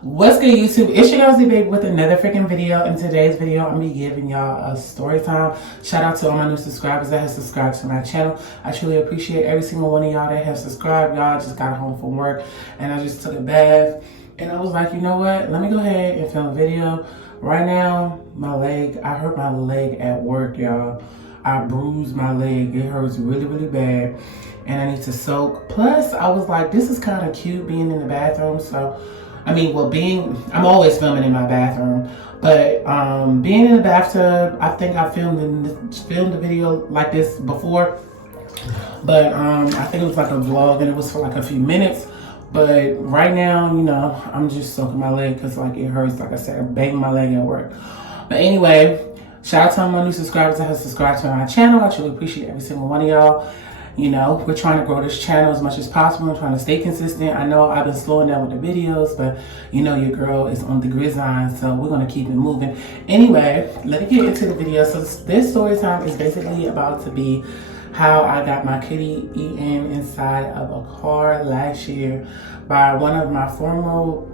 What's good, YouTube? It's your girl Z Baby with another freaking video. In today's video, I'm gonna be giving y'all a story time. Shout out to all my new subscribers that have subscribed to my channel. I truly appreciate every single one of y'all that have subscribed. Y'all just got home from work and I just took a bath and I was like, you know what? Let me go ahead and film a video. Right now, I hurt my leg at work, y'all. I bruised my leg. It hurts really, really bad. And I need to soak. Plus, I was like, this is kind of cute being in the bathroom. So, I'm always filming in my bathroom. But being in the bathtub, I think I filmed a video like this before. But I think it was like a vlog and it was for like a few minutes. But right now, you know, I'm just soaking my leg because like it hurts. Like I said, I banged my leg at work. But anyway, shout out to all my new subscribers that have subscribed to my channel. I truly appreciate every single one of y'all. You know, we're trying to grow this channel as much as possible. I'm trying to stay consistent. I know I've been slowing down with the videos, but you know your girl is on the gridiron, so we're going to keep it moving. Anyway, let me get into the video. So this story time is basically about to be how I got my kitty eaten inside of a car last year by one of my former,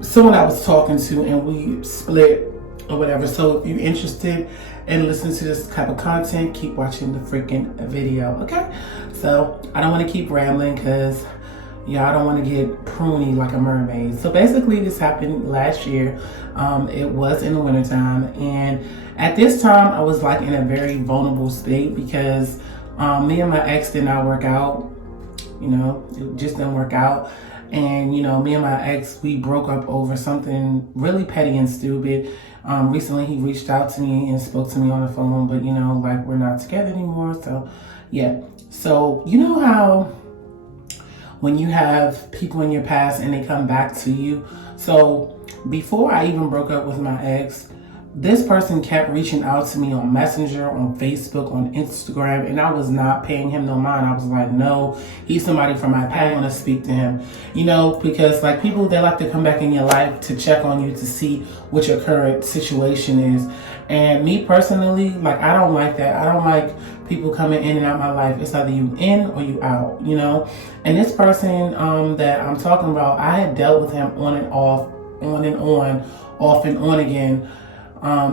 someone I was talking to, and we split or whatever. So if you're interested in listening to this type of content, keep watching the freaking video, okay? So I don't want to keep rambling because y'all don't want to get pruny like a mermaid. So basically this happened last year. It was in the wintertime, and at this time I was like in a very vulnerable state because me and my ex did not work out. You know, it just didn't work out. And, you know, me and my ex, we broke up over something really petty and stupid. Recently, he reached out to me and spoke to me on the phone, but, you know, like, we're not together anymore. So, yeah. So, you know how when you have people in your past and they come back to you? So, before I even broke up with my ex, this person kept reaching out to me on Messenger, on Facebook, on Instagram, and I was not paying him no mind. I was like, no, he's somebody from my past. I want to speak to him, you know, because like people, they like to come back in your life to check on you to see what your current situation is. And me personally, like, I don't like that. I don't like people coming in and out my life. It's either you in or you out, you know. And this person that I'm talking about, I had dealt with him on and off, on and on, off and on again.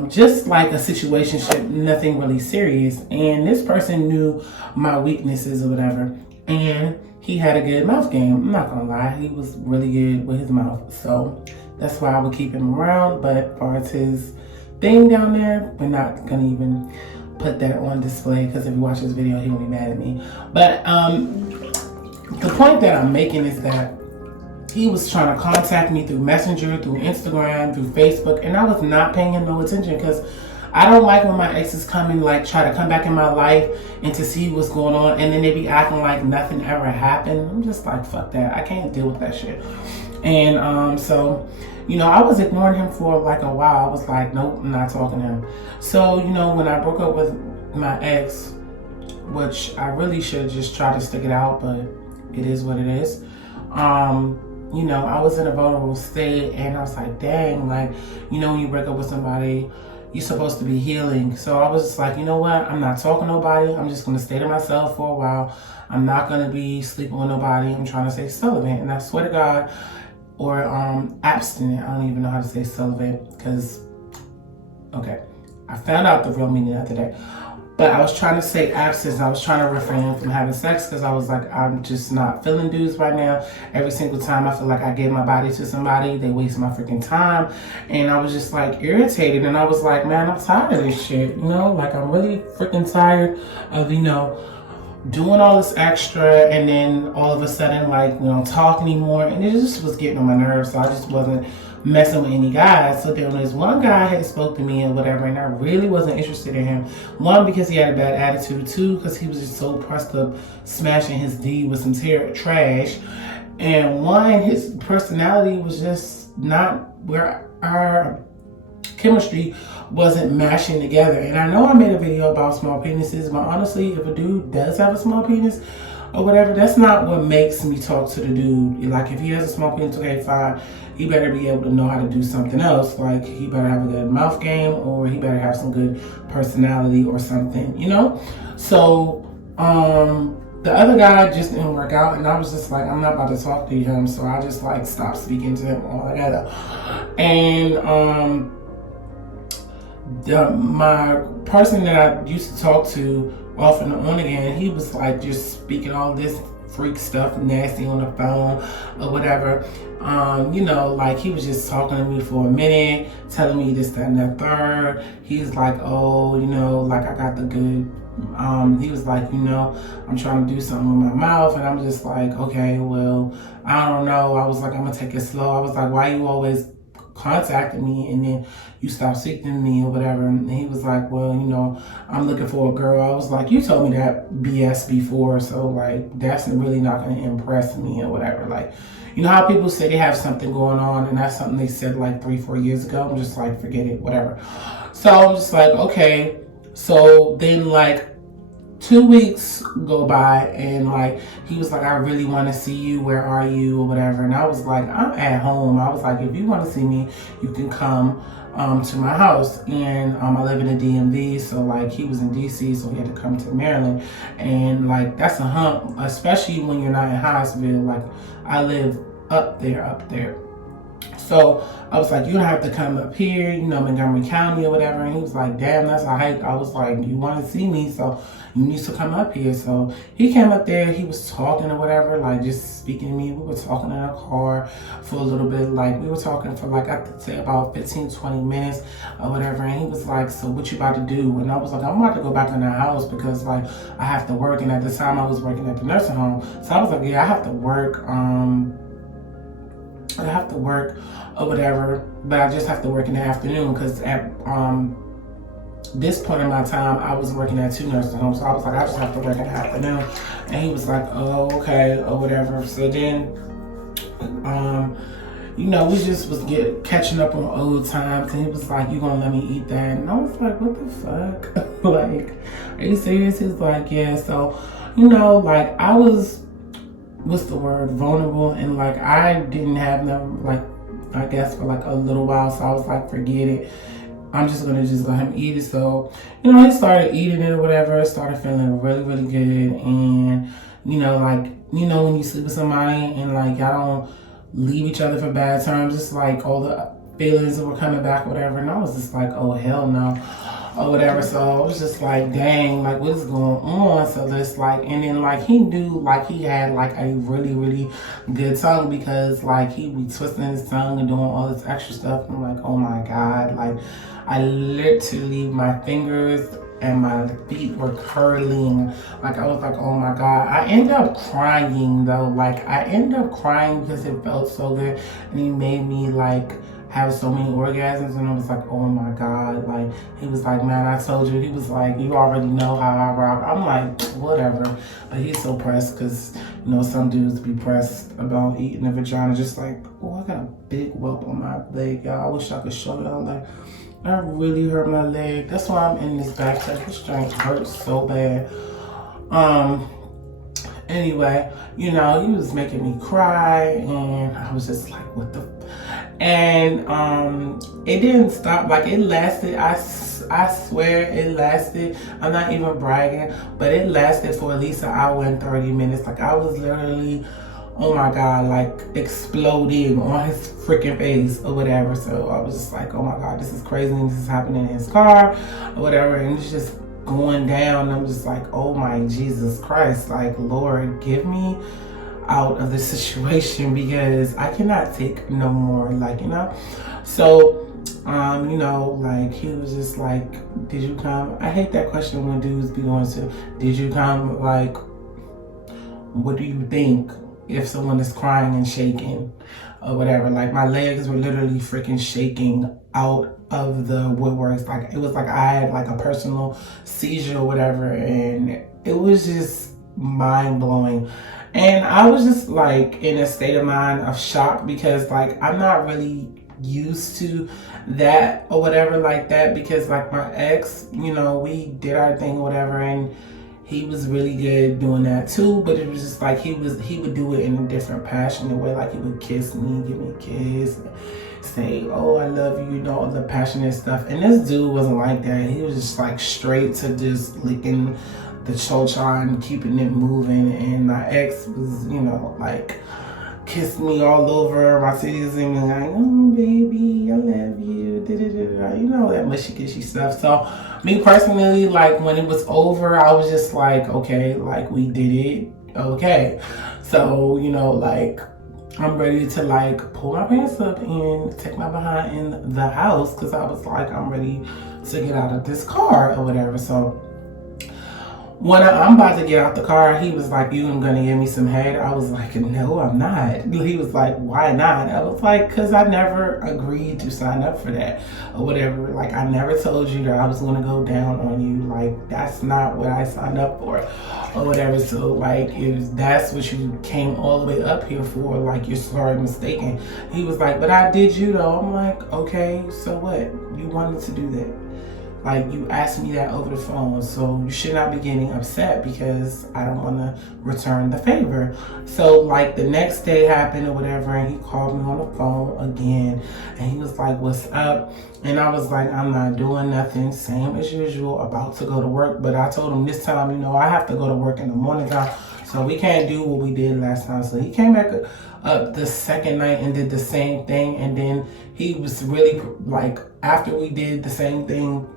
Just like a situationship, nothing really serious. And this person knew my weaknesses or whatever. And he had a good mouth game. I'm not gonna lie, he was really good with his mouth. So that's why I would keep him around. But as far as his thing down there, we're not gonna even put that on display because if you watch this video, he will be mad at me. But the point that I'm making is that he was trying to contact me through Messenger, through Instagram, through Facebook, and I was not paying him no attention because I don't like when my exes come and like try to come back in my life and to see what's going on, and then they be acting like nothing ever happened. I'm just like, fuck that. I can't deal with that shit. And so, you know, I was ignoring him for like a while. I was like, nope, I'm not talking to him. So, you know, when I broke up with my ex, which I really should just try to stick it out, but it is what it is. You know, I was in a vulnerable state and I was like, dang, like, you know, when you break up with somebody, you're supposed to be healing. So I was just like, you know what? I'm not talking to nobody. I'm just going to stay to myself for a while. I'm not going to be sleeping with nobody. I'm trying to stay celibate. And I swear to God, or abstinent. I don't even know how to say celibate because, okay, I found out the real meaning after that. But I was trying to say abstinence. I was trying to refrain from having sex because I was like, I'm just not feeling dudes right now. Every single time I feel like I gave my body to somebody, they waste my freaking time. And I was just like irritated. And I was like, man, I'm tired of this shit. You know, like I'm really freaking tired of, you know, doing all this extra and then all of a sudden, like, we don't talk anymore. And it just was getting on my nerves. So I just wasn't messing with any guys. So then this one guy had spoke to me and whatever, and I really wasn't interested in him. One, because he had a bad attitude. Two, because he was just so pressed up smashing his D with some trash. And one, his personality was just not where our chemistry wasn't mashing together. And I know I made a video about small penises, but honestly, if a dude does have a small penis or whatever, that's not what makes me talk to the dude. Like, if he has a small penis, okay, fine. He better be able to know how to do something else. Like, he better have a good mouth game, or he better have some good personality or something, you know? So, the other guy just didn't work out, and I was just like, I'm not about to talk to him, so I just like stopped speaking to him altogether. And my person that I used to talk to off and on again, he was like just speaking all this freak stuff, nasty on the phone or whatever. You know, like he was just talking to me for a minute, telling me this, that, and that third. He's like, oh, you know, like I got the good. He was like, you know, I'm trying to do something with my mouth, and I'm just like, okay, well, I don't know. I was like, I'm gonna take it slow. I was like, why you always contacting me and then you stop seeking me or whatever? And he was like, well, you know, I'm looking for a girl. I was like, you told me that BS before, so like that's really not gonna impress me or whatever. Like, you know how people say they have something going on and that's something they said like 3-4 years ago? I'm just like, forget it, whatever. So I'm just like, okay. So then like 2 weeks go by and like he was like, I really want to see you, where are you or whatever. And I was like, I'm at home. I was like, if you want to see me, you can come to my house. And I live in the DMV, so like he was in DC, so he had to come to Maryland. And like that's a hump, especially when you're not in Hyattsville. Like I live up there. So I was like, you don't have to come up here, you know, Montgomery County or whatever. And he was like, damn, that's a hike. I was like, you want to see me, so you need to come up here. So he came up there, he was talking or whatever, like just speaking to me. We were talking in a car for a little bit. Like we were talking for like, I could say about 15-20 minutes or whatever. And he was like, so what you about to do? And I was like, I'm about to go back in the house because like I have to work. And at the time I was working at the nursing home. So I was like, yeah, I have to work. Or whatever, but I just have to work in the afternoon because at this point in my time, I was working at 2 nursing homes. So I was like, I just have to work in the afternoon. And he was like, oh, okay, or whatever. So then, you know, we just was catching up on old times. And he was like, you gonna let me eat that? And I was like, what the fuck? Like, are you serious? He's like, yeah. So, you know, like I was, what's the word, vulnerable, and like I didn't have them, like I guess for like a little while, so I was like, forget it, I'm just gonna let him eat it. So, you know, he started eating it or whatever, started feeling really, really good. And you know, like, you know, when you sleep with somebody and like y'all don't leave each other for bad terms, it's like all the feelings were coming back or whatever. And I was just like, oh hell no, or whatever. So I was just like, dang, like what's going on? So this like, and then like he knew like he had like a really, really good tongue, because like he be twisting his tongue and doing all this extra stuff. I'm like, oh my God, like I literally, my fingers and my feet were curling. Like I was like, oh my God. I ended up crying though. Like I ended up crying because it felt so good, and he made me like have so many orgasms. And I was like, oh my God. Like he was like, man, I told you. He was like, you already know how I rock. I'm like, whatever. But he's so pressed because, you know, some dudes be pressed about eating a vagina. Just like, oh, I got a big whelp on my leg, y'all. I wish I could show y'all. Like, I really hurt my leg. That's why I'm in this back. This joint hurts so bad. Anyway, you know, he was making me cry, and I was just like, what the and it didn't stop. Like it lasted, I swear it lasted, I'm not even bragging, but it lasted for at least 1 hour and 30 minutes. Like I was literally, oh my God, like exploding on his freaking face or whatever. So I was just like, oh my God, this is crazy. This is happening in his car or whatever. And it's just going down. I'm just like, oh my Jesus Christ, like Lord, give me out of this situation, because I cannot take no more, like, you know. So you know, like he was just like, did you come? I hate that question when dudes be going to, did you come? Like, what do you think if someone is crying and shaking or whatever? Like my legs were literally freaking shaking out of the woodworks. Like it was like I had like a personal seizure or whatever, and it was just mind blowing. And I was just like in a state of mind of shock, because like I'm not really used to that or whatever like that, because like my ex, you know, we did our thing or whatever, and he was really good doing that too. But it was just like he would do it in a different passionate way. Like he would kiss me, give me a kiss, say, oh, I love you, you know, all the passionate stuff. And this dude wasn't like that. He was just like straight to just licking the cho-cha and keeping it moving. And my ex was, you know, like kissed me all over my titties and was like, oh baby, I love you, da-da-da-da. You know, that mushy gushy stuff. So me personally, like when it was over, I was just like, okay, like we did it, okay. So, you know, like I'm ready to like pull my pants up and take my behind in the house, because I was like, I'm ready to get out of this car or whatever. So when I'm about to get out the car, he was like, you gonna give me some head? I was like, no, I'm not. He was like, why not? I was like, because I never agreed to sign up for that or whatever. Like, I never told you that I was gonna go down on you. Like, that's not what I signed up for or whatever. So, like, if that's what you came all the way up here for, like, you're sorry mistaken. He was like, but I did you though. I'm like, okay, so what? You wanted to do that. Like, you asked me that over the phone, so you should not be getting upset because I don't want to return the favor. So, like, the next day happened or whatever, and he called me on the phone again, and he was like, what's up? And I was like, I'm not doing nothing, same as usual, about to go to work. But I told him this time, you know, I have to go to work in the morning time, so we can't do what we did last time. So he came back up the second night and did the same thing, and then he was really, like, after we did the same thing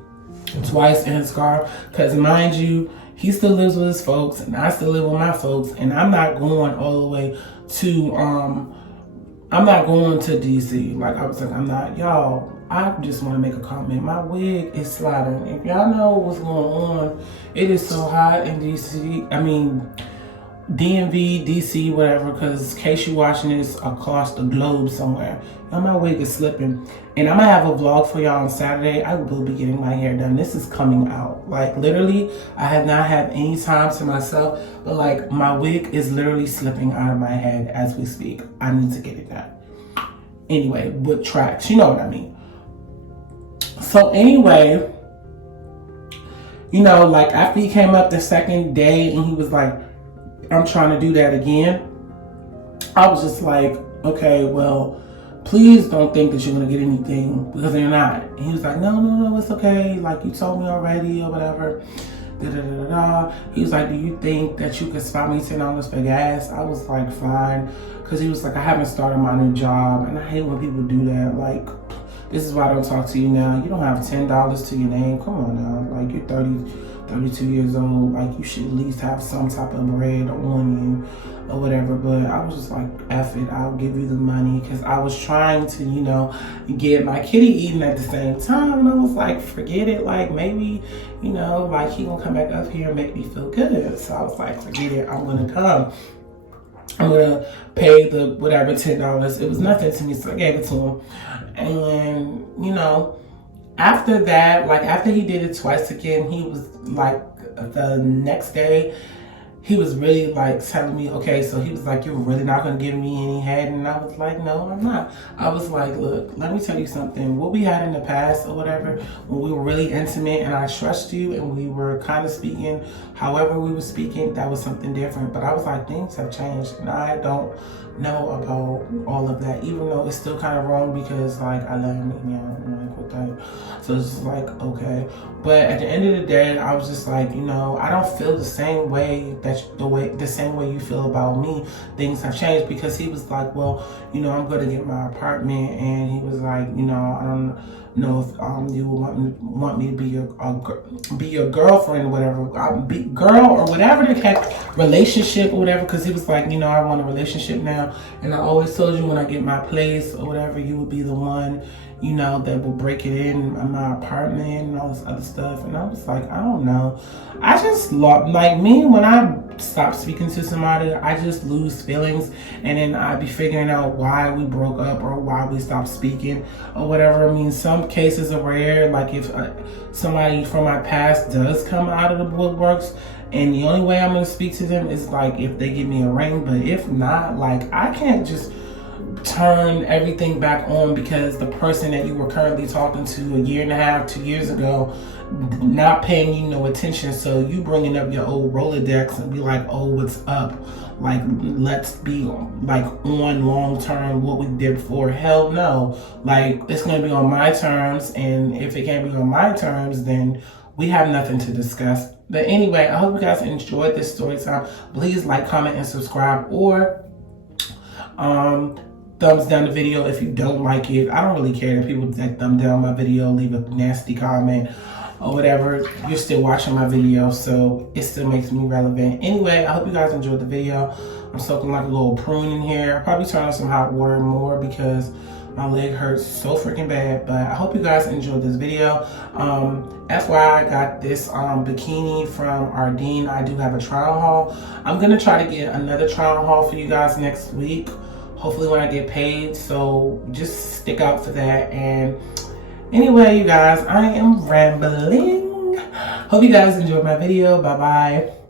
twice in his car, because mind you, he still lives with his folks and I still live with my folks, and I'm not going all the way to I'm not going to DC. Like, I was like, I'm not. Y'all, I just want to make a comment. My wig is sliding. If y'all know what's going on, it is so hot in DC. I mean, DMV, DC, whatever, because in case you're watching this across the globe somewhere, y'all, my wig is slipping. And I'm going to have a vlog for y'all on Saturday. I will be getting my hair done. This is coming out. Like, literally, I have not had any time to myself, but, like, my wig is literally slipping out of my head as we speak. I need to get it done. Anyway, with tracks, you know what I mean. So, anyway, you know, like, after he came up the second day and he was like, I'm trying to do that again, I was just like, okay, well, please don't think that you're going to get anything, because you're not. And he was like, no, it's okay. Like, you told me already or whatever. He was like, do you think that you could spot me $10 for gas? I was like, fine. Because he was like, I haven't started my new job. And I hate when people do that. Like, this is why I don't talk to you now. You don't have $10 to your name. Come on now. Like, you're 32 years old. Like, you should at least have some type of bread on you or whatever. But I was just like, F it, I'll give you the money, because I was trying to, you know, get my kitty eating at the same time. And I was like, forget it. Like, maybe, you know, like, he gonna come back up here and make me feel good. So I was like, forget it, I'm gonna come. I'm gonna pay the whatever $10. It was nothing to me, so I gave it to him. And, you know, after that, like, after he did it twice again, he was like, the next day, he was really like telling me, okay, so he was like, you're really not gonna give me any head? And I was like, no, I'm not. I was like, look, let me tell you something. What we had in the past or whatever, when we were really intimate and I trust you and we were kind of speaking however we were speaking, that was something different. But I was like, things have changed and I don't know about all of that, even though it's still kind of wrong, because like, I love him, you know, like, with that. So it's just like, okay. But at the end of the day, I was just like, you know, I don't feel the same way the same way you feel about me. Things have changed, because he was like, well, you know, I'm gonna get my apartment, and he was like, you know, I don't know if you want me to be your girlfriend or whatever, girl or whatever the heck, relationship or whatever. Because he was like, you know, I want a relationship now, and I always told you when I get my place or whatever, you would be the one, you know, that will break it in my apartment and all this other stuff. And I was like, I don't know. I just like me, when I stop speaking to somebody, I just lose feelings, and then I be figuring out why we broke up or why we stopped speaking or whatever. I mean, some cases are rare, like if somebody from my past does come out of the woodworks, and the only way I'm gonna speak to them is like if they give me a ring. But if not, like, I can't just turn everything back on because the person that you were currently talking to a year and a half, 2 years ago, not paying you no attention. So you bringing up your old Rolodex and be like, oh, what's up? Like, let's be like on long term what we did before. Hell no. Like, it's going to be on my terms. And if it can't be on my terms, then we have nothing to discuss. But anyway, I hope you guys enjoyed this story time. Please like, comment, and subscribe, or thumbs down the video if you don't like it. I don't really care that people that thumb down my video, leave a nasty comment or whatever. You're still watching my video, so it still makes me relevant. Anyway, I hope you guys enjoyed the video. I'm soaking like a little prune in here. I'll probably turn on some hot water more because my leg hurts so freaking bad. But I hope you guys enjoyed this video. That's why I got this bikini from Ardene. I do have a trial haul. I'm gonna try to get another trial haul for you guys next week, hopefully when I get paid. So just stick out for that. And anyway, you guys, I am rambling. Hope you guys enjoyed my video. Bye bye.